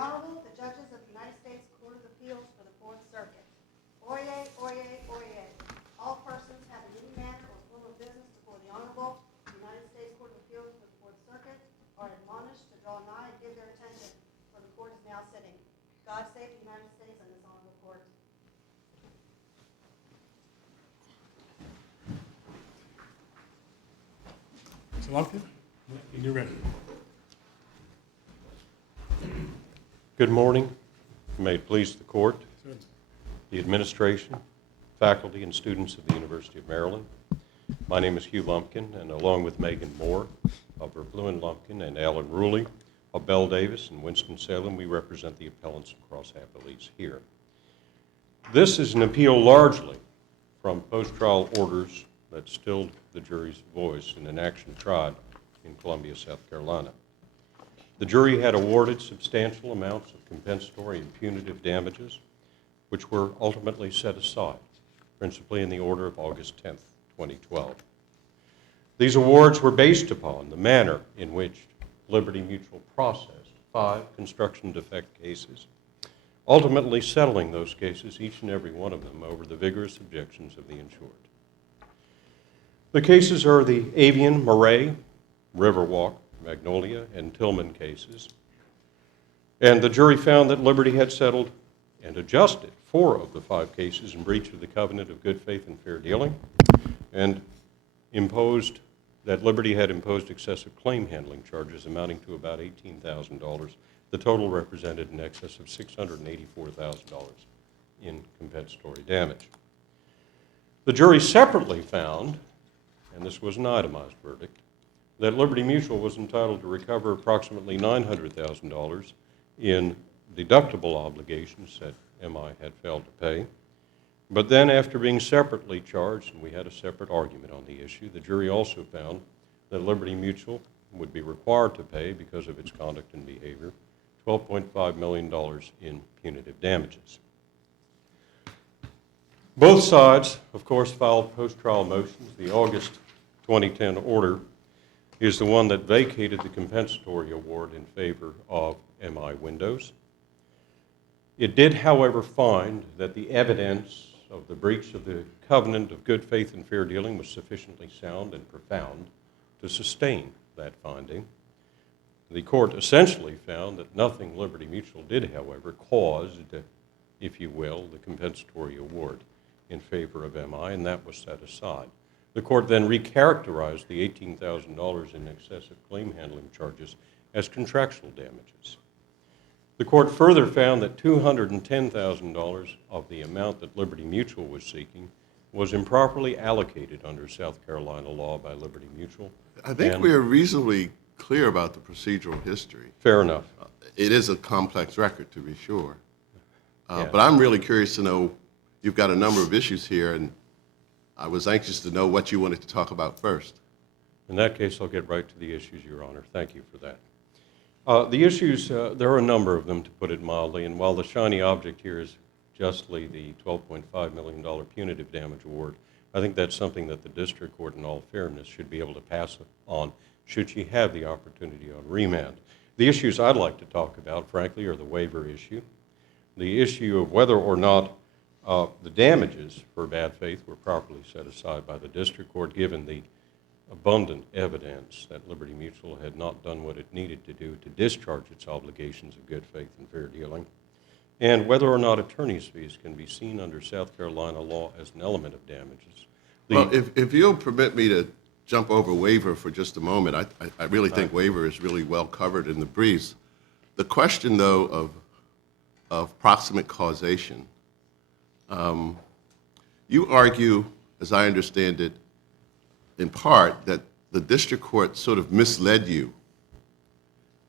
Honorable, the judges of the United States Court of Appeals for the Fourth Circuit. Oyez, oyez, oyez. All persons having any matter or form of business before the Honorable United States Court of Appeals for the Fourth Circuit are admonished to draw nigh and give their attention, for the court is now sitting. God save the United States and this honorable court. Mr. Lumpkin, you're ready. Good morning. May it please the court, the administration, faculty, and students of the University of Maryland. My name is Hugh Lumpkin, and along with Megan Moore of Verbluen Lumpkin and Alan Ruley of Bell Davis and Winston-Salem, we represent the appellants and cross-appellees here. This is an appeal largely from post-trial orders that stilled the jury's voice in an action tried in Columbia, South Carolina. The jury had awarded substantial amounts of compensatory and punitive damages, which were ultimately set aside, principally in the order of August 10th, 2012. These awards were based upon the manner in which Liberty Mutual processed 5 construction defect cases, ultimately settling those cases, each and every one of them, over the vigorous objections of the insured. The cases are the Avian, Murray, Riverwalk, Magnolia, and Tillman cases. And the jury found that Liberty had settled and adjusted 4 of the 5 cases in breach of the covenant of good faith and fair dealing, and imposed that Liberty had imposed excessive claim handling charges amounting to about $18,000. The total represented in excess of $684,000 in compensatory damage. The jury separately found, and this was an itemized verdict, that Liberty Mutual was entitled to recover approximately $900,000 in deductible obligations that MI had failed to pay. But then, after being separately charged, and we had a separate argument on the issue, the jury also found that Liberty Mutual would be required to pay, because of its conduct and behavior, $12.5 million in punitive damages. Both sides, of course, filed post-trial motions. The August 2010 order is the one that vacated the compensatory award in favor of MI Windows. It did, however, find that the evidence of the breach of the covenant of good faith and fair dealing was sufficiently sound and profound to sustain that finding. The court essentially found that nothing Liberty Mutual did, however, caused, if you will, the compensatory award in favor of MI, and that was set aside. The court then recharacterized the $18,000 in excessive claim handling charges as contractual damages. The court further found that $210,000 of the amount that Liberty Mutual was seeking was improperly allocated under South Carolina law by Liberty Mutual. I think we are reasonably clear about the procedural history. Fair enough. It is a complex record, to be sure. Yeah. But I'm really curious to know, you've got a number of issues here, and I was anxious to know what you wanted to talk about first. In that case, I'll get right to the issues, Your Honor. Thank you for that. The issues, there are a number of them, to put it mildly, and while the shiny object here is justly the $12.5 million punitive damage award, I think that's something that the district court, in all fairness, should be able to pass on should she have the opportunity on remand. The issues I'd like to talk about, frankly, are the waiver issue, the issue of whether or not the damages for bad faith were properly set aside by the district court, given the abundant evidence that Liberty Mutual had not done what it needed to do to discharge its obligations of good faith and fair dealing, and whether or not attorney's fees can be seen under South Carolina law as an element of damages. Well, if you'll permit me to jump over waiver for just a moment, I really think waiver is really well covered in the briefs. The question, though, of proximate causation, you argue, as I understand it, in part, that the district court sort of misled you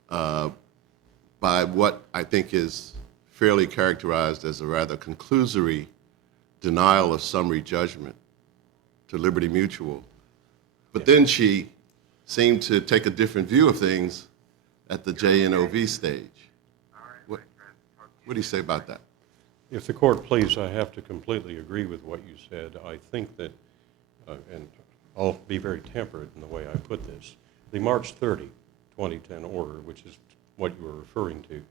by what I think is fairly characterized as a rather conclusory denial of summary judgment to Liberty Mutual. But then she seemed to take a different view of things at the JNOV stage. What do you say about that? If the court please, I have to completely agree with what you said. I think that, and I'll be very temperate in the way I put this, the March 30, 2010 order, which is what you were referring to,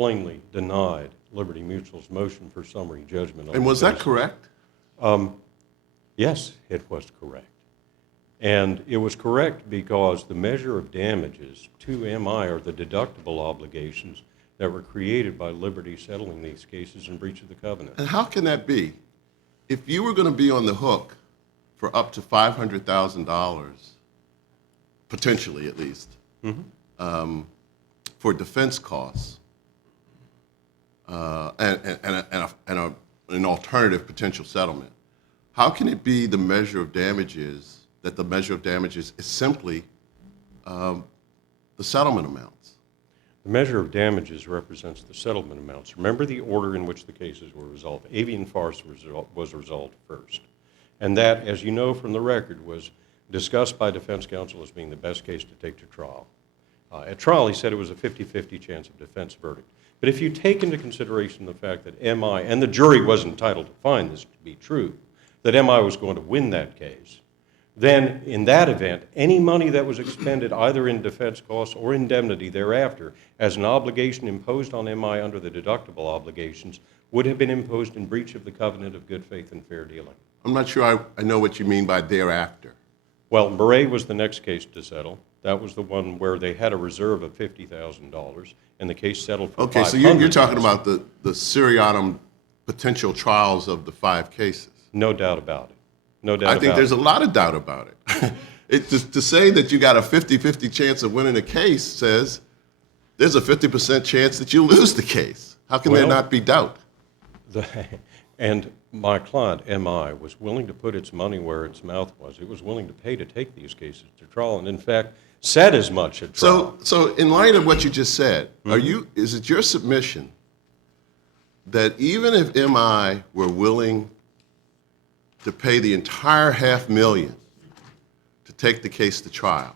plainly denied Liberty Mutual's motion for summary judgment. On And the was that case. correct? Yes, it was correct. And it was correct because the measure of damages to MI are the deductible obligations that were created by Liberty settling these cases in breach of the covenant. And how can that be? If you were going to be on the hook for up to $500,000, potentially at least, for defense costs, and an alternative potential settlement, how can it be the measure of damages, that the measure of damages is simply the settlement amounts? The measure of damages represents the settlement amounts. Remember the order in which the cases were resolved. Avian farce was resolved first. And that, as you know from the record, was discussed by defense counsel as being the best case to take to trial. At trial, he said it was a 50-50 chance of defense verdict. But if you take into consideration the fact that MI, and the jury was entitled to find this to be true, that MI was going to win that case, then in that event, any money that was expended either in defense costs or indemnity thereafter as an obligation imposed on MI under the deductible obligations would have been imposed in breach of the covenant of good faith and fair dealing. I'm not sure I know what you mean by thereafter. Well, Murray was the next case to settle. That was the one where they had a reserve of $50,000, and the case settled for $500,000. Okay, so you're talking about the seriatim potential trials of the 5 cases. No doubt about it. No doubt about it. I think there's a lot of doubt about it. To say that you got a 50-50 chance of winning a case says there's a 50% chance that you lose the case. How can there not be doubt? And my client, MI, was willing to put its money where its mouth was. It was willing to pay to take these cases to trial, and in fact, said as much at trial. So in light of what you just said, is it your submission that even if MI were willing to pay the entire $500,000 to take the case to trial,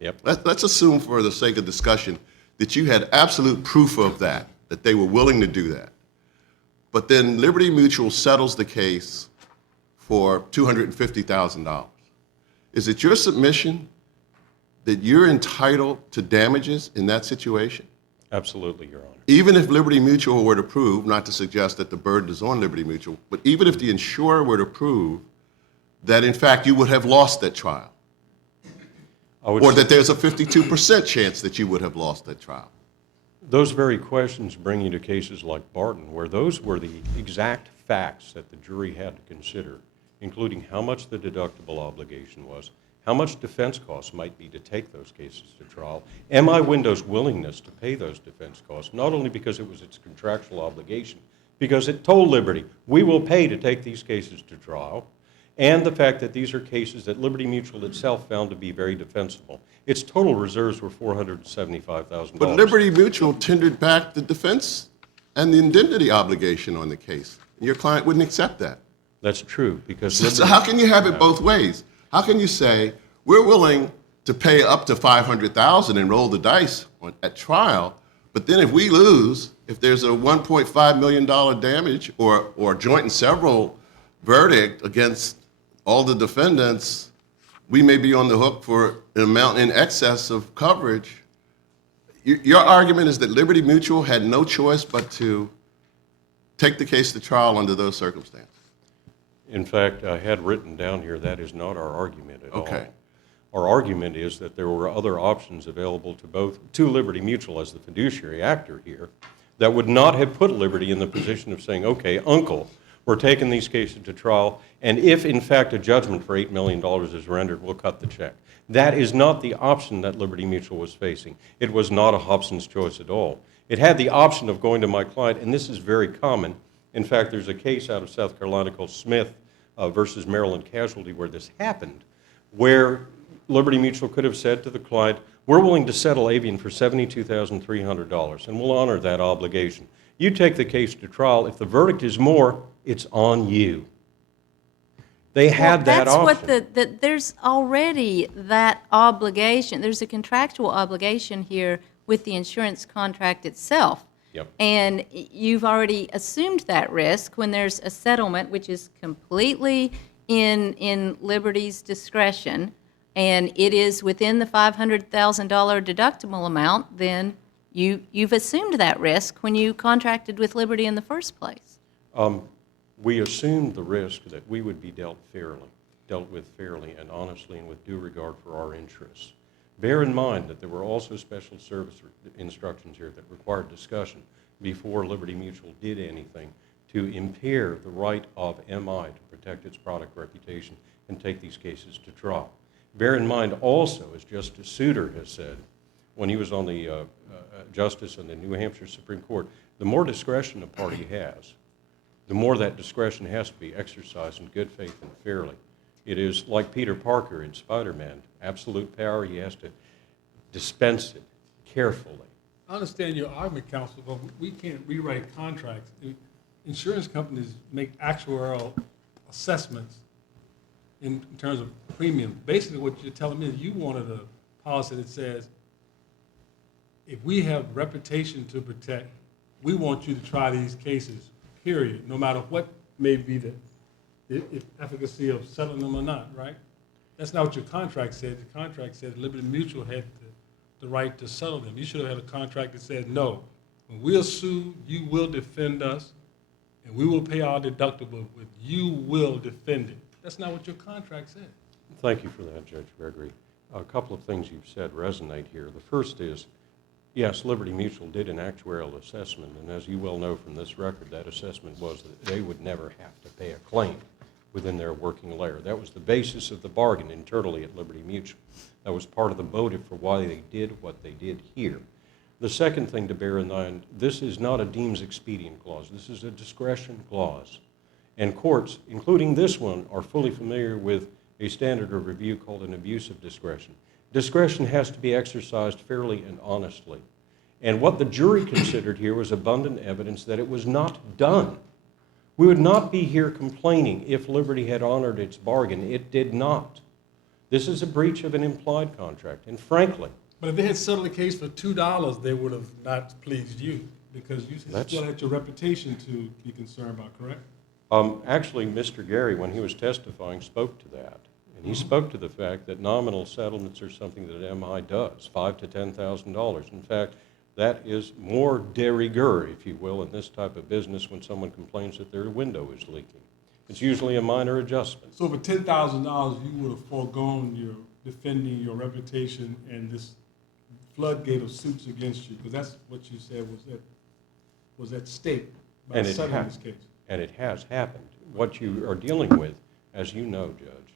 Yep. let's assume for the sake of discussion that you had absolute proof of that they were willing to do that, but then Liberty Mutual settles the case for $250,000. Is it your submission that you're entitled to damages in that situation? Absolutely, Your Honor. Even if Liberty Mutual were to prove, not to suggest that the burden is on Liberty Mutual, but even if the insurer were to prove that, in fact, you would have lost that trial, or that there's a 52% chance that you would have lost that trial. Those very questions bring you to cases like Barton, where those were the exact facts that the jury had to consider, including how much the deductible obligation was, how much defense costs might be to take those cases to trial, MI Window's willingness to pay those defense costs, not only because it was its contractual obligation, because it told Liberty, we will pay to take these cases to trial, and the fact that these are cases that Liberty Mutual itself found to be very defensible. Its total reserves were $475,000. But Liberty Mutual tendered back the defense and the indemnity obligation on the case. Your client wouldn't accept that. That's true, because So how can you have it both ways? How can you say, we're willing to pay up to $500,000 and roll the dice at trial, but then if we lose, if there's a $1.5 million damage or joint and several verdict against all the defendants, we may be on the hook for an amount in excess of coverage. Your argument is that Liberty Mutual had no choice but to take the case to trial under those circumstances. In fact, I had written down here that is not our argument at all. Okay. Our argument is that there were other options available to Liberty Mutual as the fiduciary actor here that would not have put Liberty in the position of saying, okay, uncle, we're taking these cases to trial, and if in fact a judgment for $8 million is rendered, we'll cut the check. That is not the option that Liberty Mutual was facing. It was not a Hobson's choice at all. It had the option of going to my client, and this is very common. In fact, there's a case out of South Carolina called Smith versus Maryland Casualty where this happened, where Liberty Mutual could have said to the client, we're willing to settle Avian for $72,300, and we'll honor that obligation. You take the case to trial. If the verdict is more, it's on you. They had that option. That's what there's already that obligation. There's a contractual obligation here with the insurance contract itself. Yep. And you've already assumed that risk when there's a settlement, which is completely in Liberty's discretion, and it is within the $500,000 deductible amount, then You've assumed that risk when you contracted with Liberty in the first place. We assumed the risk that we would be dealt with fairly and honestly and with due regard for our interests. Bear in mind that there were also special service instructions here that required discussion before Liberty Mutual did anything to impair the right of MI to protect its product reputation and take these cases to trial. Bear in mind also, as Justice Souter has said, when he was on the justice in the New Hampshire Supreme Court, the more discretion a party has, the more that discretion has to be exercised in good faith and fairly. It is like Peter Parker in Spider-Man, absolute power, he has to dispense it carefully. I understand your argument, counsel, but we can't rewrite contracts. Insurance companies make actuarial assessments in terms of premium. Basically, what you're telling me is you wanted a policy that says, if we have reputation to protect, we want you to try these cases, period, no matter what may be the efficacy of settling them or not, right? That's not what your contract said. The contract said Liberty Mutual had the right to settle them. You should have had a contract that said, no, when we'll sue, you will defend us, and we will pay our deductible, but you will defend it. That's not what your contract said. Thank you for that, Judge Gregory. A couple of things you've said resonate here. The first is, yes, Liberty Mutual did an actuarial assessment, and as you well know from this record, that assessment was that they would never have to pay a claim within their working layer. That was the basis of the bargain internally at Liberty Mutual. That was part of the motive for why they did what they did here. The second thing to bear in mind, this is not a deems expedient clause. This is a discretion clause. And courts, including this one, are fully familiar with a standard of review called an abuse of discretion. Discretion has to be exercised fairly and honestly. And what the jury considered here was abundant evidence that it was not done. We would not be here complaining if Liberty had honored its bargain. It did not. This is a breach of an implied contract, and frankly, But if they had settled the case for $2, they would have not pleased you, because you still had your reputation to be concerned about, correct? Actually, Mr. Gary, when he was testifying, spoke to that. And he spoke to the fact that nominal settlements are something that MI does, $5,000 to $10,000. In fact, that is more de rigueur, if you will, in this type of business when someone complains that their window is leaking. It's usually a minor adjustment. So for $10,000, you would have foregone your defending your reputation and this floodgate of suits against you, because that's what you said was at stake by settling this case. And it has happened. What you are dealing with, as you know, Judge,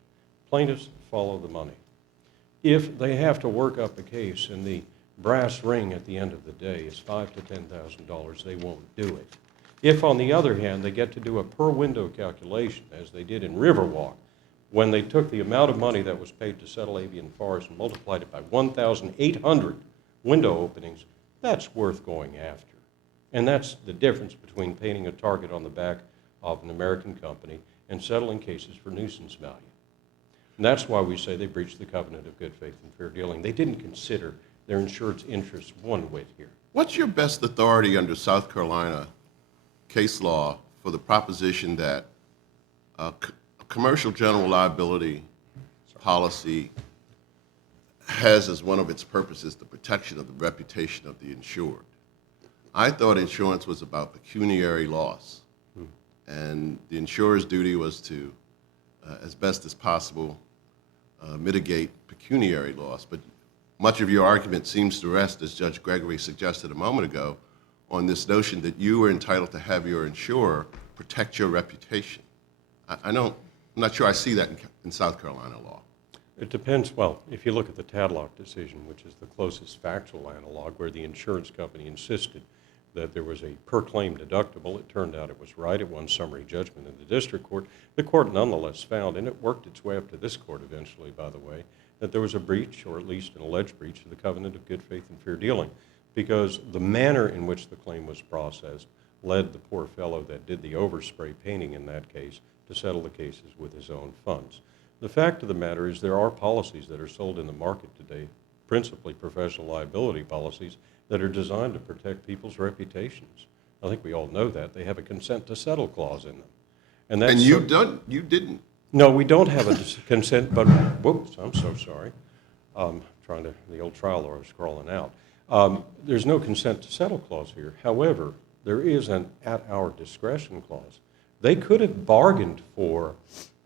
plaintiffs follow the money. If they have to work up a case and the brass ring at the end of the day is $5,000 to $10,000, they won't do it. If, on the other hand, they get to do a per window calculation, as they did in Riverwalk, when they took the amount of money that was paid to settle Avian Forest and multiplied it by 1,800 window openings, that's worth going after. And that's the difference between painting a target on the back of an American company and settling cases for nuisance value. And that's why we say they breached the covenant of good faith and fair dealing. They didn't consider their insured's interests one whit here. What's your best authority under South Carolina case law for the proposition that a commercial general liability policy has as one of its purposes the protection of the reputation of the insured? I thought insurance was about pecuniary loss, and the insurer's duty was to, as best as possible, mitigate pecuniary loss. But much of your argument seems to rest, as Judge Gregory suggested a moment ago, on this notion that you are entitled to have your insurer protect your reputation. I'm not sure I see that in South Carolina law. It depends. Well, if you look at the Tadlock decision, which is the closest factual analog, where the insurance company insisted that there was a per-claim deductible, it turned out it was right. It won summary judgment in the district court. The court nonetheless found, and it worked its way up to this court eventually, by the way, that there was a breach, or at least an alleged breach, of the covenant of good faith and fair dealing, because the manner in which the claim was processed led the poor fellow that did the overspray painting in that case to settle the cases with his own funds. The fact of the matter is there are policies that are sold in the market today, principally professional liability policies, that are designed to protect people's reputations. I think we all know that. They have a consent to settle clause in them. And you didn't. No, we don't have a consent, but, whoops, I'm so sorry. The old trial lawyer was crawling out. There's no consent to settle clause here. However, there is an at our discretion clause. They could have bargained for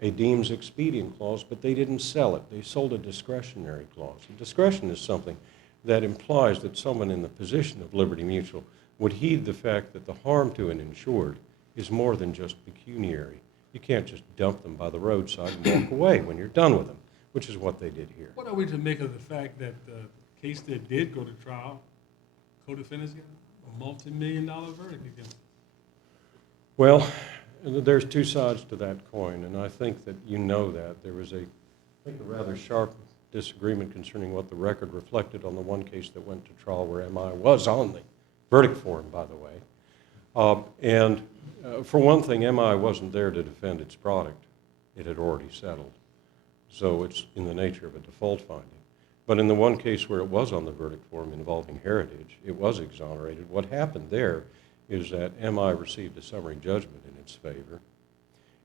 a deems expedient clause, but they didn't sell it. They sold a discretionary clause. And discretion is something that implies that someone in the position of Liberty Mutual would heed the fact that the harm to an insured is more than just pecuniary. You can't just dump them by the roadside and walk away when you're done with them, which is what they did here. What are we to make of the fact that the case that did go to trial, co-defendants got a multi-million-dollar verdict against them? Well, there's two sides to that coin, and I think that you know that. There was a rather sharp disagreement concerning what the record reflected on the one case that went to trial where MI was on the verdict form, by the way. For one thing, MI wasn't there to defend its product. It had already settled. So it's in the nature of a default finding. But in the one case where it was on the verdict form involving Heritage, it was exonerated. What happened there is that MI received a summary judgment in its favor.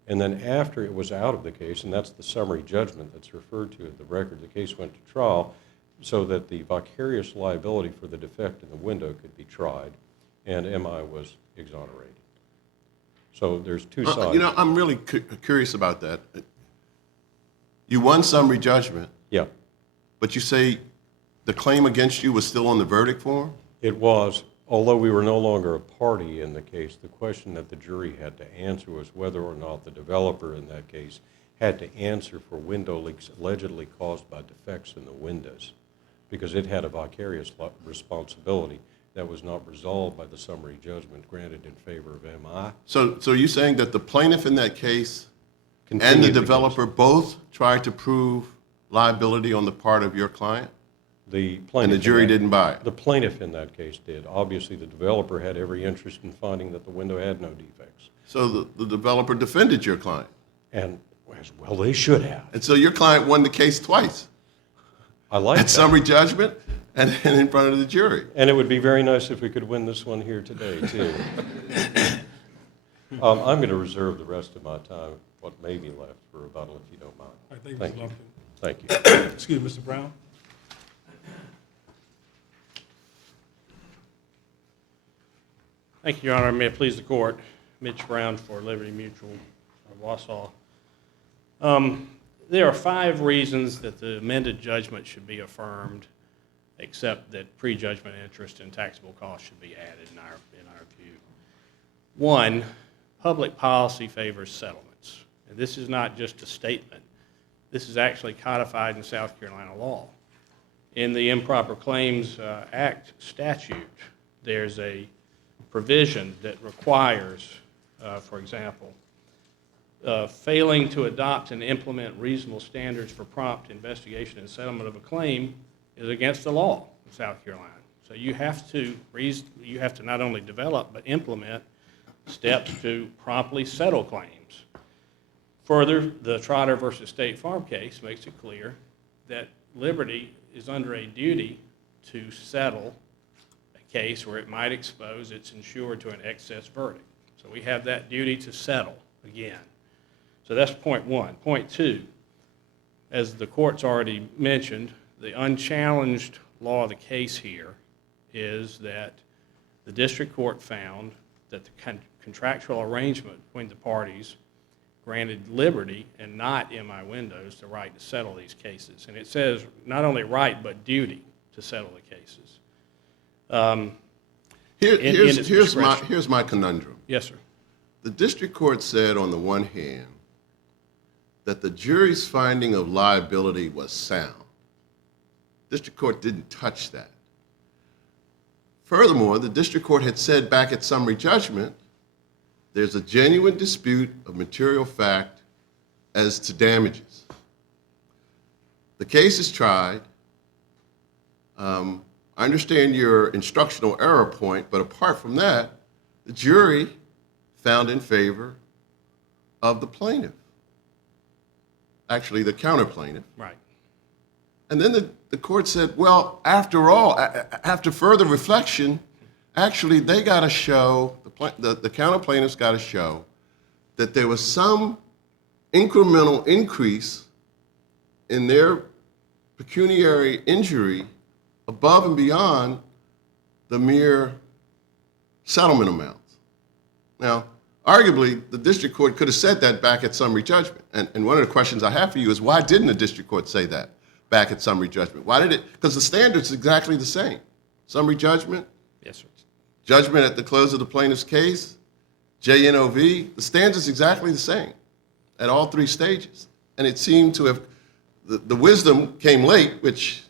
And then after it was out of the case, and that's the summary judgment that's referred to in the record, the case went to trial so that the vicarious liability for the defect in the window could be tried, and MI was exonerated. So there's two sides. You know, I'm really curious about that. You won summary judgment, Yeah, but you say the claim against you was still on the verdict form? it was. Although we were no longer a party in the case, the question that the jury had to answer was whether or not the developer in that case had to answer for window leaks allegedly caused by defects in the windows, because it had a vicarious responsibility that was not resolved by the summary judgment granted in favor of MI. So are you saying that the plaintiff in that case and Continued the the developer both tried to prove liability on the part of your client, The and plaintiff the jury in that- didn't buy it? The plaintiff in that case did. Obviously, the developer had every interest in finding that the window had no defects. So the developer defended your client. And as well they should have. And so your client won the case twice, I like at that. summary judgment and in front of the jury. And it would be very nice if we could win this one here today, too. I'm going to reserve the rest of my time, what may be left, for rebuttal, if you don't mind. All right, thank you, Thank Mr. you. Lumpkin. Thank you. Excuse me, Mr. Brown? Thank you, Your Honor. May it please the court. Mitch Brown for Liberty Mutual of Wausau. There are 5 reasons that the amended judgment should be affirmed, except that prejudgment interest and taxable costs should be added in our view. 1, public policy favors settlements. And this is not just a statement. This is actually codified in South Carolina law. In the Improper Claims Act statute, there's a provision that requires, for example, failing to adopt and implement reasonable standards for prompt investigation and settlement of a claim is against the law in South Carolina. So you have to not only develop but implement steps to promptly settle claims. Further, the Trotter versus State Farm case makes it clear that Liberty is under a duty to settle a case where it might expose its insured to an excess verdict. So we have that duty to settle again. So that's point 1. Point 2, as the court's already mentioned, the unchallenged law of the case here is that the district court found that the contractual arrangement between the parties granted Liberty and not MI Windows the right to settle these cases. And it says not only right, but duty to settle the cases. Here's my conundrum. Yes, sir. The district court said, on the one hand, that the jury's finding of liability was sound. District court didn't touch that. Furthermore, the district court had said back at summary judgment, there's a genuine dispute of material fact as to damages. The case is tried. I understand your instructional error point, but apart from that, the jury found in favor of the plaintiff. Actually, the counter plaintiff. Right. And then the court said, well, after all, after further reflection, actually they got to show, the counter plaintiffs got to show that there was some incremental increase in their pecuniary injury above and beyond the mere settlement amounts. Now, arguably, the district court could have said that back at summary judgment. And one of the questions I have for you is, why didn't the district court say that back at summary judgment? Why did it? Because the standard's exactly the same. Summary judgment, Yes, sir. judgment at the close of the plaintiff's case, JNOV, the standard's exactly the same at all three stages. And it seemed to have, the wisdom came late, which,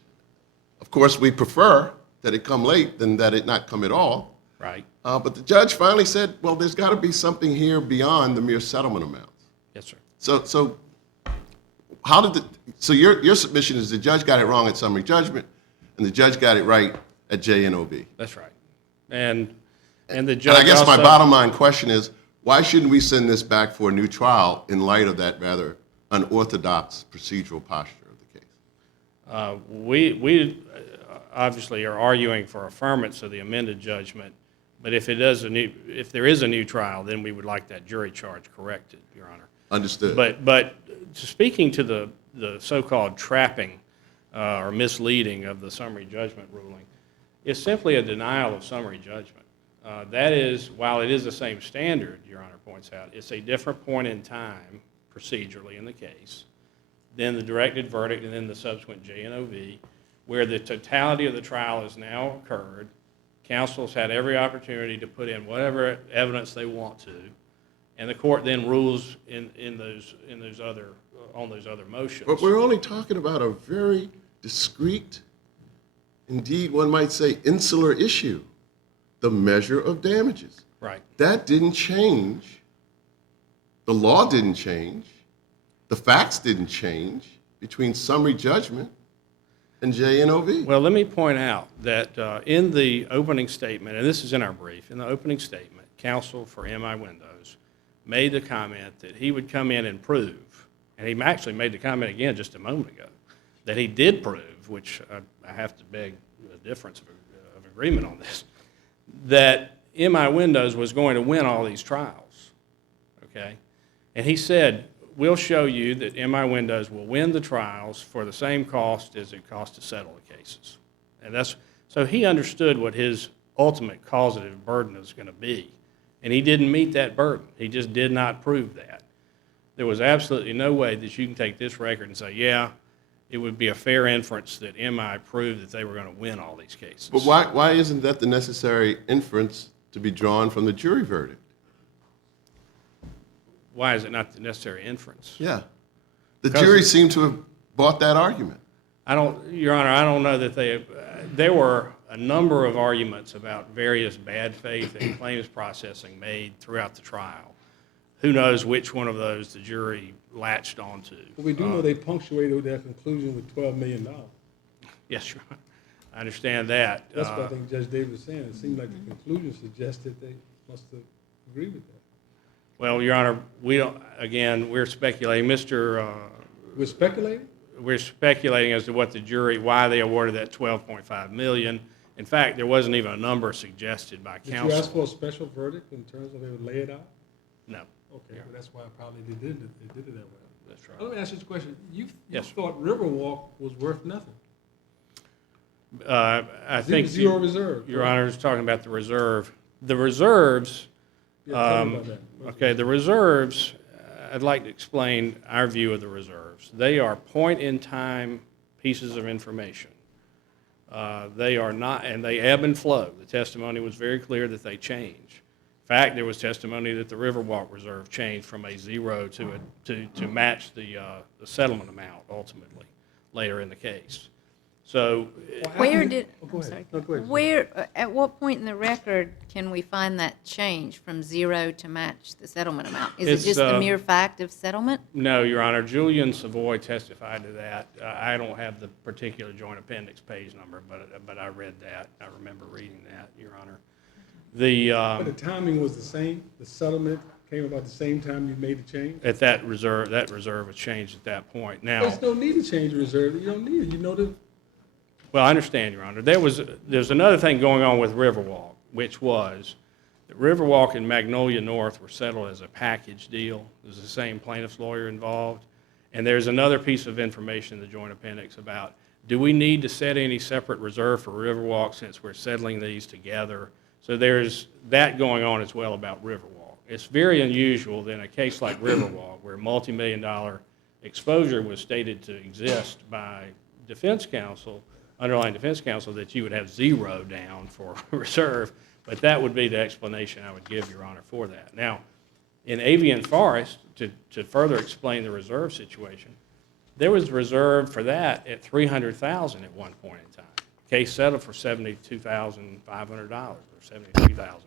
of course, we prefer that it come late than that it not come at all. Right. But the judge finally said, well, there's got to be something here beyond the mere settlement amounts. Yes, sir. So how did so your submission is the judge got it wrong at summary judgment, and the judge got it right at JNOV. That's right. And the And judge I guess my also- bottom line question is, why shouldn't we send this back for a new trial in light of that rather unorthodox procedural posture of the case? We obviously are arguing for affirmance of the amended judgment, but if there is a new trial, then we would like that jury charge corrected, Your Honor. Understood. But speaking to the so-called trapping or misleading of the summary judgment ruling, it's simply a denial of summary judgment. That is, while it is the same standard, Your Honor points out, it's a different point in time procedurally in the case than the directed verdict and then the subsequent JNOV, where the totality of the trial has now occurred. Counsel's had every opportunity to put in whatever evidence they want to, and the court then rules on those other motions. But we're only talking about a very discrete, indeed one might say insular issue, the measure of damages. Right. That didn't change. The law didn't change. The facts didn't change between summary judgment and JNOV. Well, let me point out that in the opening statement, and this is in our brief, in the opening statement, counsel for MI Windows made the comment that he would come in and prove, and he actually made the comment again just a moment ago, that he did prove, which I have to beg a difference of agreement on this, that MI Windows was going to win all these trials, okay? And he said, we'll show you that MI Windows will win the trials for the same cost as it costs to settle the cases. And so he understood what his ultimate causative burden is going to be. And he didn't meet that burden. He just did not prove that. There was absolutely no way that you can take this record and say, yeah, it would be a fair inference that MI proved that they were going to win all these cases. But why isn't that the necessary inference to be drawn from the jury verdict? Why is it not the necessary inference? Yeah. The Because- jury seemed to have bought that argument. Your Honor, I don't know that there were a number of arguments about various bad faith and claims processing made throughout the trial. Who knows which one of those the jury latched onto? But we do know they punctuated their conclusion with $12 million. Yes, Your Honor. I understand that. That's what I think Judge Davis was saying. It seemed like the conclusion suggested they must have agreed with that. Well, Your Honor, we're speculating. We're speculating? We're speculating as to why they awarded that $12.5 million. In fact, there wasn't even a number suggested by Did counsel. you ask for a special verdict in terms of they would lay it out? No. Okay, well, that's why probably they did it that way. That's right. Let me ask you this question. You Yes. thought Riverwalk was worth nothing. I think Zero reserve. Your Honor is talking about the reserve. The reserves, Yeah, tell me about that. okay, the reserves, I'd like to explain our view of the reserves. They are point-in-time pieces of information. They are not, and they ebb and flow. The testimony was very clear that they change. In fact, there was testimony that the Riverwalk Reserve changed from a zero to match the settlement amount ultimately later in the case. So Where did, Oh, go I'm ahead. sorry. No, go ahead. Where, at what point in the record can we find that change from zero to match the settlement amount? Is It's, it just the mere fact of settlement? no, Your Honor, Julian Savoy testified to that. I don't have the particular joint appendix page number, but I read that. I remember reading that, Your Honor. But the timing was the same? The settlement came about the same time you made the change? At that reserve was changed at that point. Now, There's no need to change the reserve. You don't need it. You know that. well, I understand, Your Honor. There's another thing going on with Riverwalk, which was that Riverwalk and Magnolia North were settled as a package deal. There's the same plaintiff's lawyer involved. And there's another piece of information in the joint appendix about do we need to set any separate reserve for Riverwalk since we're settling these together? So there's that going on as well about Riverwalk. It's very unusual that in a case like Riverwalk, where multi-million-dollar exposure was stated to exist by defense counsel, underlying defense counsel, that you would have zero down for reserve, but that would be the explanation I would give, Your Honor, for that. Now, in Avian Forest, to further explain the reserve situation, there was reserve for that at $300,000 at one point in time. Case settled for $72,500 or $73,500.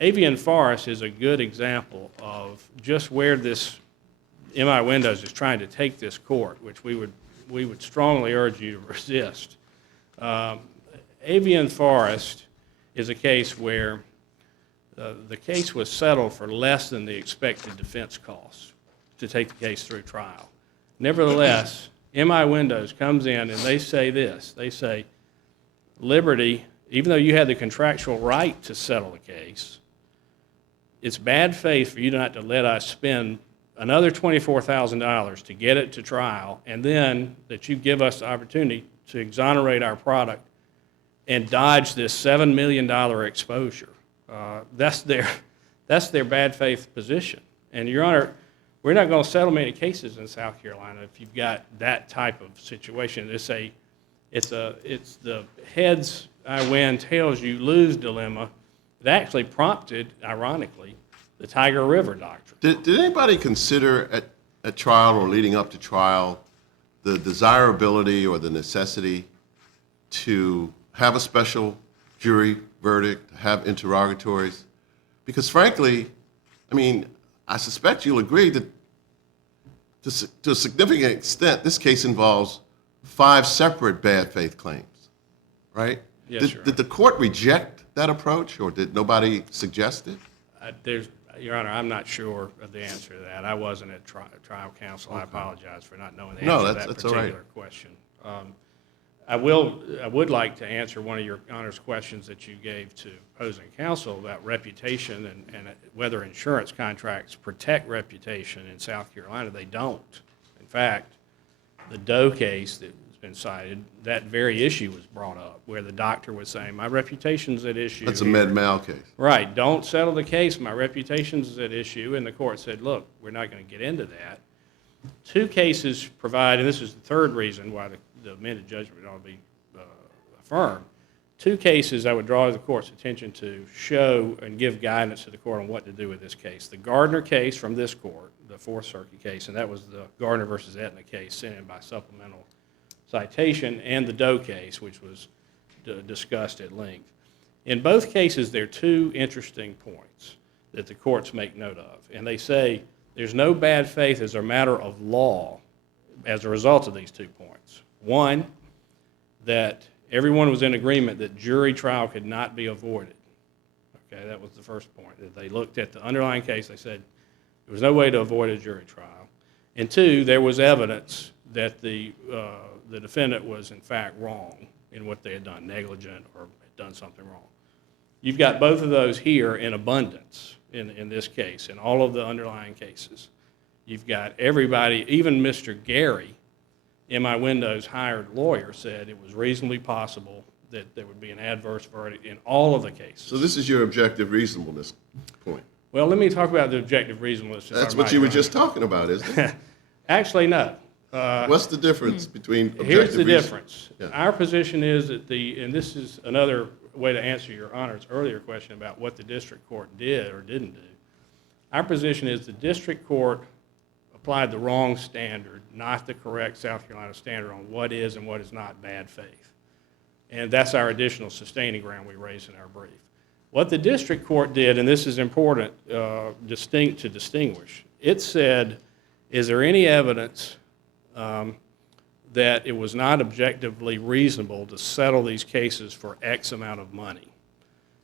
Avian Forest is a good example of just where this MI Windows is trying to take this court, which we would strongly urge you to resist. Avian Forest is a case where the case was settled for less than the expected defense costs to take the case through trial. Nevertheless, MI Windows comes in and they say this. They say, Liberty, even though you had the contractual right to settle the case, it's bad faith for you not to let us spend another $24,000 to get it to trial, and then that you give us the opportunity to exonerate our product and dodge this $7 million exposure. That's their bad faith position. And, Your Honor, we're not going to settle many cases in South Carolina if you've got that type of situation. It's the heads I win, tails you lose dilemma that actually prompted, ironically, the Tiger River Doctrine. Did anybody consider at trial or leading up to trial the desirability or the necessity to have a special jury verdict, have interrogatories? Because frankly, I mean, I suspect you'll agree that to a significant extent, this case involves 5 separate bad faith claims, right? Yes, Did the court reject that approach, or did nobody suggest it? Your Honor, I'm not sure of the answer to that. I wasn't at trial counsel. I apologize for not knowing the answer to that that's all right. particular question. I would like to answer one of Your Honor's questions that you gave to opposing counsel about reputation and whether insurance contracts protect reputation in South Carolina. They don't. In fact, the Doe case that's been cited, that very issue was brought up, where the doctor was saying, my reputation's at issue. That's a here." Med-Mal case. Right, don't settle the case, my reputation's at issue, and the court said, look, we're not going to get into that. 2 cases provide, and this is the third reason why the amended judgment ought to be affirmed. 2 cases I would draw the court's attention to show and give guidance to the court on what to do with this case. The Gardner case from this court, the Fourth Circuit case, and that was the Gardner versus Aetna case sent in by supplemental citation, and the Doe case, which was discussed at length. In both cases, there are 2 interesting points that the courts make note of, and they say there's no bad faith as a matter of law as a result of these 2 points. One, that everyone was in agreement that jury trial could not be avoided. Okay, that was the first point. That they looked at the underlying case, they said there was no way to avoid a jury trial. And 2, there was evidence that the defendant was in fact wrong in what they had done, negligent or had done something wrong. You've got both of those here in abundance in this case, in all of the underlying cases. You've got everybody, even Mr. Gary, MI Windows hired lawyer, said it was reasonably possible that there would be an adverse verdict in all of the cases. So this is your objective reasonableness point. Well, let me talk about the objective reasonableness. That's what you were just talking about, isn't it? Actually, no. What's the difference between objective Here's the reason- difference. Yeah. Our position is that and this is another way to answer Your Honor's earlier question about what the district court did or didn't do. Our position is the district court applied the wrong standard, not the correct South Carolina standard on what is and what is not bad faith. And that's our additional sustaining ground we raised in our brief. What the district court did, and this is important, distinct to distinguish, it said, is there any evidence that it was not objectively reasonable to settle these cases for X amount of money?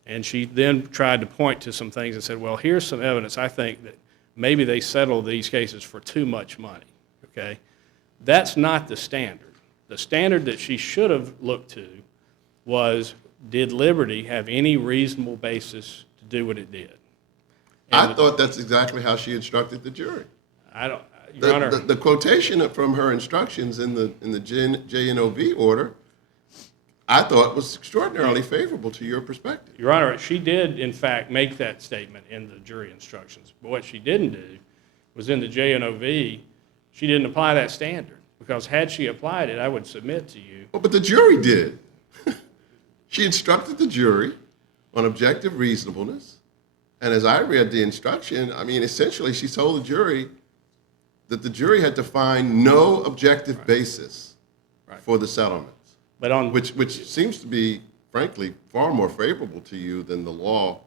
And she then tried to point to some things and said, well, here's some evidence, I think, that maybe they settled these cases for too much money, okay? That's not the standard. The standard that she should have looked to was, did Liberty have any reasonable basis to do what it did? I thought that's exactly how she instructed the jury. Your Honor. The quotation from her instructions in the JNOV order, I thought was extraordinarily favorable to your perspective. Your Honor, she did, in fact, make that statement in the jury instructions. But what she didn't do was in the JNOV, she didn't apply that standard. Because had she applied it, I would submit to you. Well, but the jury did. She instructed the jury on objective reasonableness. And as I read the instruction, I mean, essentially she told the jury that the jury had to find no objective basis for the settlements, But on which seems to be, frankly, far more favorable to you than the law,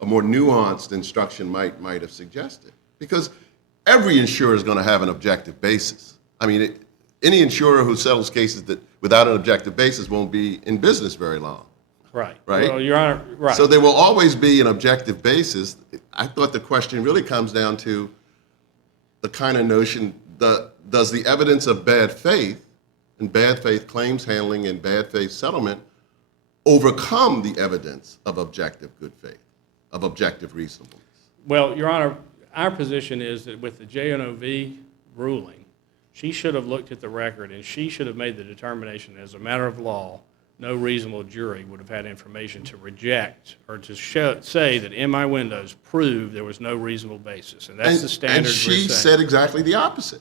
a more nuanced instruction might have suggested. Because every insurer is going to have an objective basis. I mean, any insurer who settles cases that without an objective basis won't be in business very long. right. Right? Well, Your Honor, right. So there will always be an objective basis. I thought the question really comes down to the kind of notion, does the evidence of bad faith and bad faith claims handling and bad faith settlement overcome the evidence of objective good faith, of objective reasonableness? Well, Your Honor, our position is that with the JNOV ruling, she should have looked at the record and she should have made the determination as a matter of law, no reasonable jury would have had information to reject or to say that in my windows proved there was no reasonable basis. And that's the standard And we're she saying. said exactly the opposite.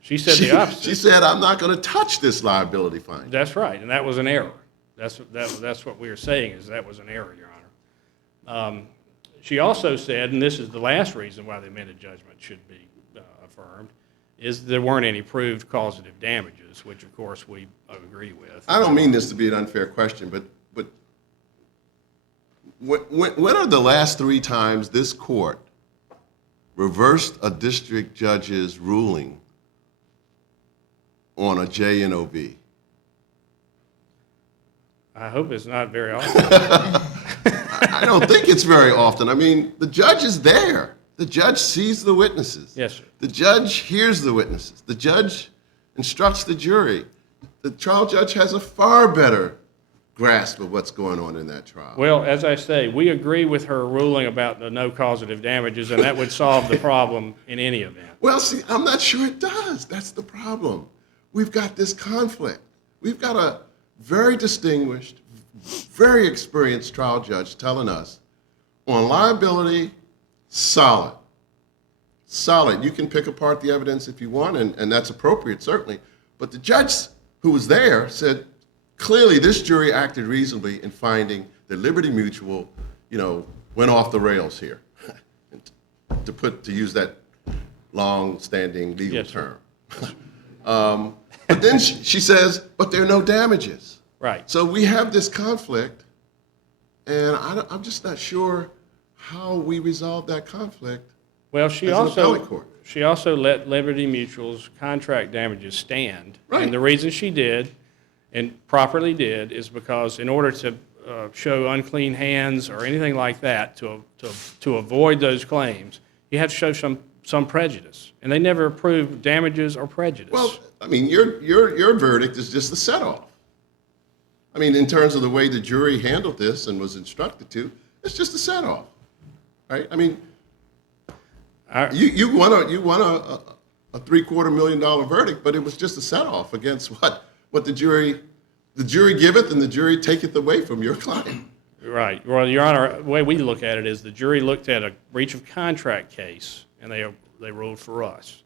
She said the opposite. She said, I'm not going to touch this liability finding. That's right, and that was an error. That's what we are saying, is that was an error, Your Honor. She also said, and this is the last reason why the amended judgment should be affirmed, is there weren't any proved causative damages, which of course we agree with. I don't mean this to be an unfair question, but when are the last 3 times this court reversed a district judge's ruling on a JNOV? I hope it's not very often. I don't think it's very often. I mean, the judge is there. The judge sees the witnesses. Yes, sir. The judge hears the witnesses. The judge instructs the jury. The trial judge has a far better grasp of what's going on in that trial. Well, as I say, we agree with her ruling about the no causative damages, and that would solve the problem in any event. Well, see, I'm not sure it does. That's the problem. We've got this conflict. We've got a very distinguished, very experienced trial judge telling us on liability, solid. Solid. You can pick apart the evidence if you want, and that's appropriate, certainly. But the judge who was there said, clearly this jury acted reasonably in finding that Liberty Mutual, went off the rails here, to use that long-standing legal Yes, sir. term. But then she says, but there are no damages. Right. So we have this conflict, and I'm just not sure how we resolve that conflict. Well, she As an appellate also court. she also let Liberty Mutual's contract damages stand. Right. And the reason she did, and properly did, is because in order to show unclean hands or anything like that to avoid those claims, you have to show some prejudice, and they never proved damages or prejudice. Well, I mean, your verdict is just the set-off. I mean, in terms of the way the jury handled this and was instructed to, it's just a set-off, right? I mean, you won a $750,000 verdict, but it was just a set-off against what the jury giveth and the jury taketh away from your client. Right. Well, Your Honor, the way we look at it is the jury looked at a breach of contract case, and they ruled for us.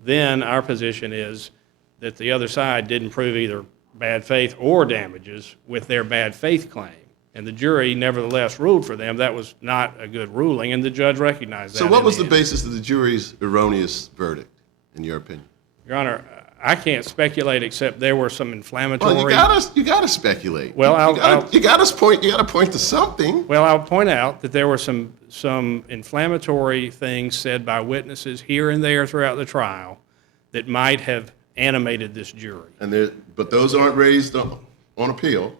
Then our position is that the other side didn't prove either bad faith or damages with their bad faith claim. And the jury nevertheless ruled for them. That was not a good ruling, and the judge recognized that. So what in was the end. basis of the jury's erroneous verdict, in your opinion? Your Honor, I can't speculate except there were some inflammatory. Well, you gotta speculate. Well, you gotta point to something. Well, I'll point out that there were some inflammatory things said by witnesses here and there throughout the trial that might have animated this jury. But those aren't raised on appeal.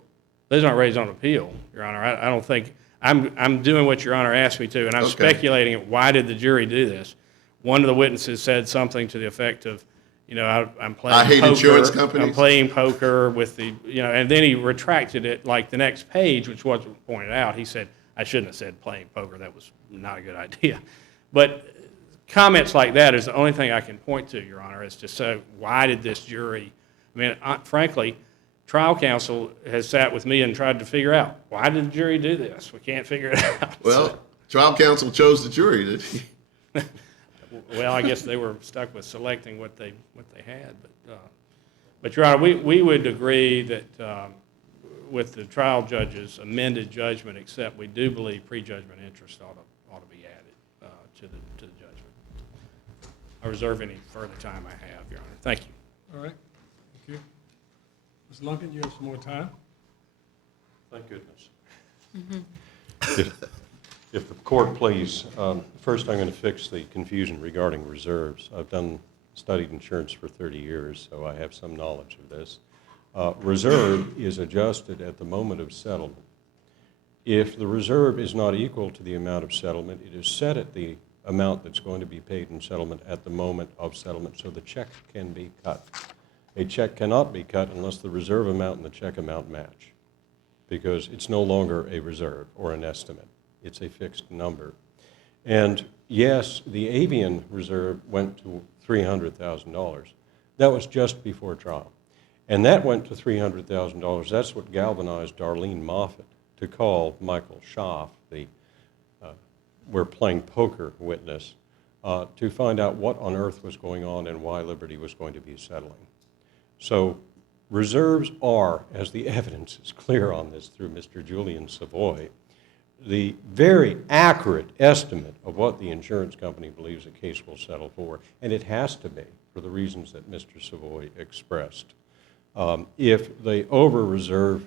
Those aren't raised on appeal, Your Honor. I don't think, I'm doing what Your Honor asked me to, and I'm Okay. speculating why did the jury do this. One of the witnesses said something to the effect of, I'm playing I hate poker. insurance companies. I'm playing poker with the, and then he retracted it like the next page, which wasn't pointed out. He said, I shouldn't have said playing poker. That was not a good idea. But comments like that is the only thing I can point to, Your Honor, as to say, why did this jury, I mean, frankly, trial counsel has sat with me and tried to figure out, why did the jury do this? We can't figure it out. Well, trial counsel chose the jury, did he? Well, I guess they were stuck with selecting what they had, but Your Honor, we would agree that with the trial judge's amended judgment, except we do believe prejudgment interest ought to be added to the judgment. I reserve any further time I have, Your Honor. Thank you. All right, thank you. Ms. Lumpkin, you have some more time? Thank goodness. If the court please, first I'm going to fix the confusion regarding reserves. I've studied insurance for 30 years, so I have some knowledge of this. Reserve is adjusted at the moment of settlement. If the reserve is not equal to the amount of settlement, it is set at the amount that's going to be paid in settlement at the moment of settlement, so the check can be cut. A check cannot be cut unless the reserve amount and the check amount match, because it's no longer a reserve or an estimate. It's a fixed number. And yes, the avian reserve went to $300,000. That was just before trial. And that went to $300,000. That's what galvanized Darlene Moffett to call Michael Schaaf, the we're playing poker witness, to find out what on earth was going on and why Liberty was going to be settling. So reserves are, as the evidence is clear on this through Mr. Julian Savoy, the very accurate estimate of what the insurance company believes a case will settle for, and it has to be for the reasons that Mr. Savoy expressed. If they over-reserve,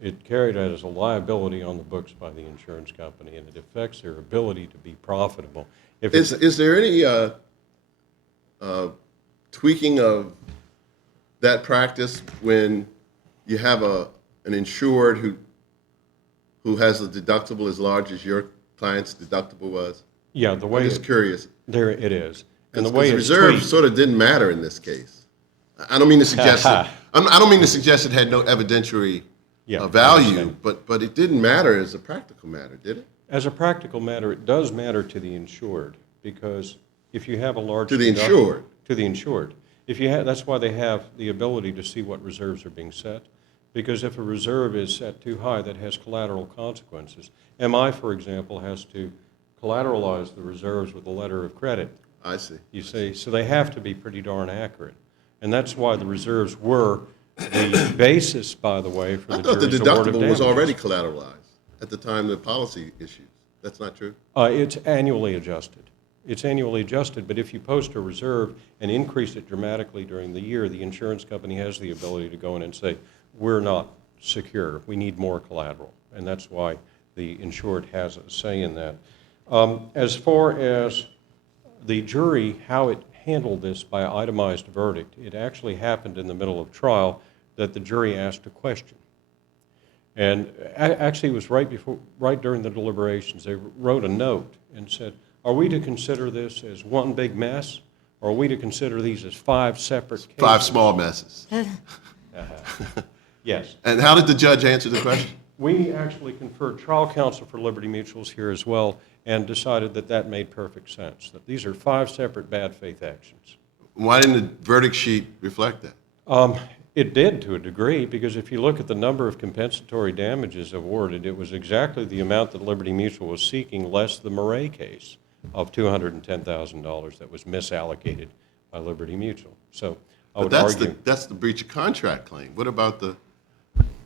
it carried out as a liability on the books by the insurance company, and it affects their ability to be profitable. Is there any tweaking of that practice when you have an insured who has a deductible as large as your client's deductible was? Yeah, the way I'm just curious. There it is. And the Because way it's reserve tweaked, sort of didn't matter in this case. I don't mean to suggest I don't mean to suggest it had no evidentiary Yeah, I value, understand. but it didn't matter as a practical matter, did it? as a practical matter, it does matter to the insured, because if you have a large To the deductible- insured. To the insured. If you have, that's why they have the ability to see what reserves are being set, because if a reserve is set too high, that has collateral consequences. MI, for example, has to collateralize the reserves with a letter of credit. I see. You see, so they have to be pretty darn accurate. And that's why the reserves were the basis, by the way, for I the thought the jury's award of deductible was damages. already collateralized at the time the policy issued. That's not true? It's annually adjusted. It's annually adjusted, but if you post a reserve and increase it dramatically during the year, the insurance company has the ability to go in and say, we're not secure, we need more collateral. And that's why the insured has a say in that. As far as the jury, how it handled this by itemized verdict, it actually happened in the middle of trial that the jury asked a question. And actually, it was right during the deliberations. They wrote a note and said, are we to consider this as one big mess, or are we to consider these as 5 separate cases? 5 small messes. Yes. And how did the judge answer the question? We actually conferred, trial counsel for Liberty Mutual's here as well, and decided that that made perfect sense, that these are 5 separate bad faith actions. Why didn't the verdict sheet reflect that? It did to a degree, because if you look at the number of compensatory damages awarded, it was exactly the amount that Liberty Mutual was seeking, less the Murray case of $210,000 that was misallocated by Liberty Mutual. So I would argue. That's the breach of contract claim. What about the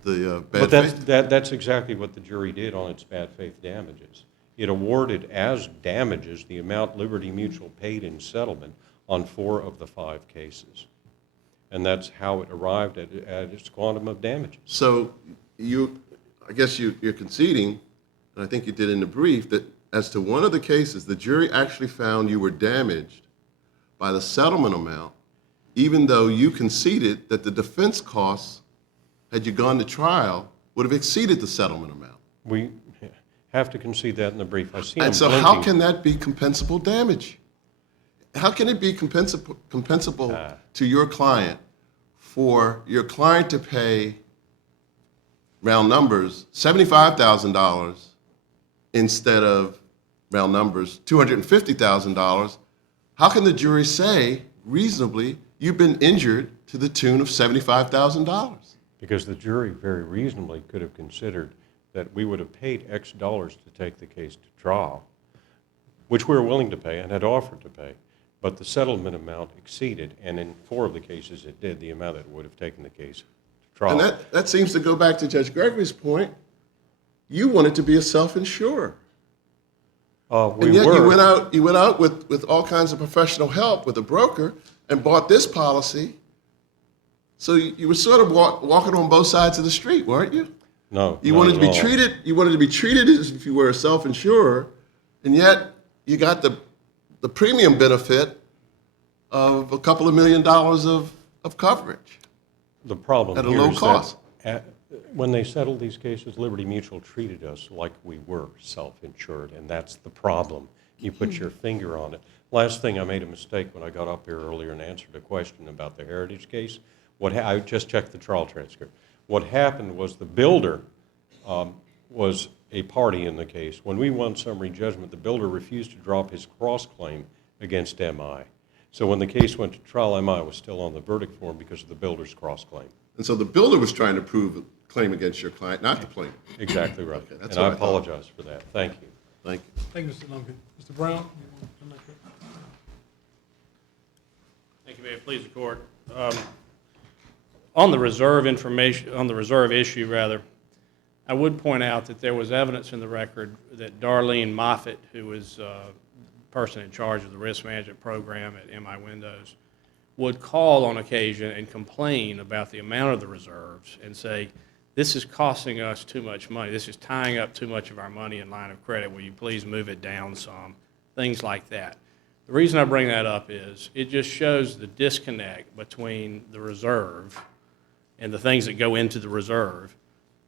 bad But faith? that's exactly what the jury did on its bad faith damages. It awarded as damages the amount Liberty Mutual paid in settlement on 4 of the 5 cases. And that's how it arrived at its quantum of damages. So I guess you're conceding, and I think you did in the brief, that as to one of the cases, the jury actually found you were damaged by the settlement amount, even though you conceded that the defense costs, had you gone to trial, would have exceeded the settlement amount. We have to concede that in the brief. I see them And so how blinking. can that be compensable damage? How can it be compensable to your client for your client to pay, round numbers, $75,000 instead of, round numbers, $250,000 how can the jury say reasonably you've been injured to the tune of $75,000? Because the jury very reasonably could have considered that we would have paid X dollars to take the case to trial, which we were willing to pay and had offered to pay. But the settlement amount exceeded, and in 4 of the cases it did, the amount that would have taken the case to trial. And that seems to go back to Judge Gregory's point. You wanted to be a self-insurer. We And yet were. you went out with all kinds of professional help with a broker and bought this policy. So you were sort of walking on both sides of the street, weren't you? No, You not wanted to at be all. treated. You wanted to be treated as if you were a self-insurer, and yet you got the premium benefit of a couple of $1 million of coverage. The problem At a here low is cost. that when they settled these cases, Liberty Mutual treated us like we were self-insured, and that's the problem. You put your finger on it. Last thing, I made a mistake when I got up here earlier and answered a question about the Heritage case. I just checked the trial transcript. What happened was the builder was a party in the case. When we won summary judgment, the builder refused to drop his cross-claim against MI. So when the case went to trial, MI was still on the verdict form because of the builder's cross-claim. And so the builder was trying to prove a claim against your client, not the plaintiff. Exactly right. Okay, that's And I what I thought. apologize for that. Thank you. Thank you. Thank you, Mr. Lumpkin. Mr. Brown? you want to come back up? Thank you, Mayor. Please, the court. On the reserve issue, rather, I would point out that there was evidence in the record that Darlene Moffitt, who was the person in charge of the risk management program at MI Windows, would call on occasion and complain about the amount of the reserves and say, this is costing us too much money. This is tying up too much of our money in line of credit. Will you please move it down some? Things like that. The reason I bring that up is it just shows the disconnect between the reserve and the things that go into the reserve,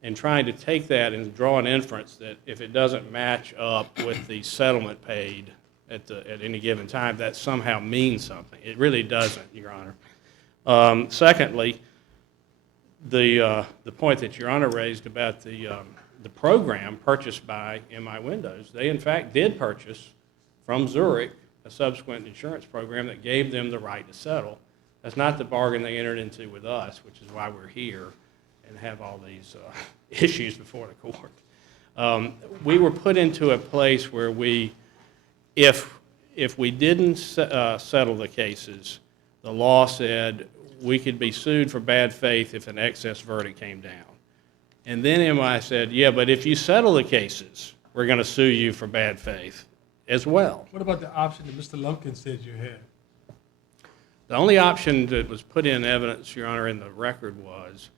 and trying to take that and draw an inference that if it doesn't match up with the settlement paid at any given time, that somehow means something. It really doesn't, Your Honor. Secondly, the point that Your Honor raised about the program purchased by MI Windows, they in fact did purchase from Zurich a subsequent insurance program that gave them the right to settle. That's not the bargain they entered into with us, which is why we're here and have all these issues before the court. We were put into a place where if we didn't settle the cases, the law said we could be sued for bad faith if an excess verdict came down. And then MI said, yeah, but if you settle the cases, we're going to sue you for bad faith as well. What about the option that Mr. Lumpkin said you had? The only option that was put in evidence, Your Honor, in the record was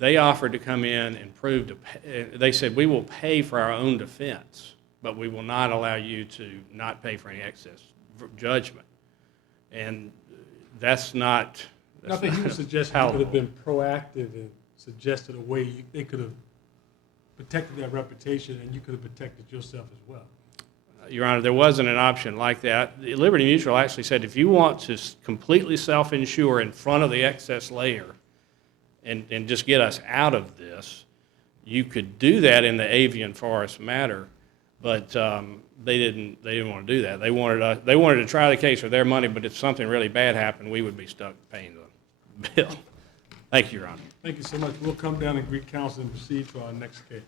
they offered to come in and prove to pay. They said, we will pay for our own defense, but we will not allow you to not pay for any excess judgment. And that's not Nothing you would suggest you could have been proactive and suggested a way they could have protected their reputation and you could have protected yourself as well. Your Honor, there wasn't an option like that. Liberty Mutual actually said if you want to completely self-insure in front of the excess layer and just get us out of this, you could do that in the avian forest matter, but they didn't want to do that. They wanted to try the case for their money, but if something really bad happened, we would be stuck paying the bill. Thank you, Your Honor. Thank you so much. We'll come down and greet counsel and proceed to our next case.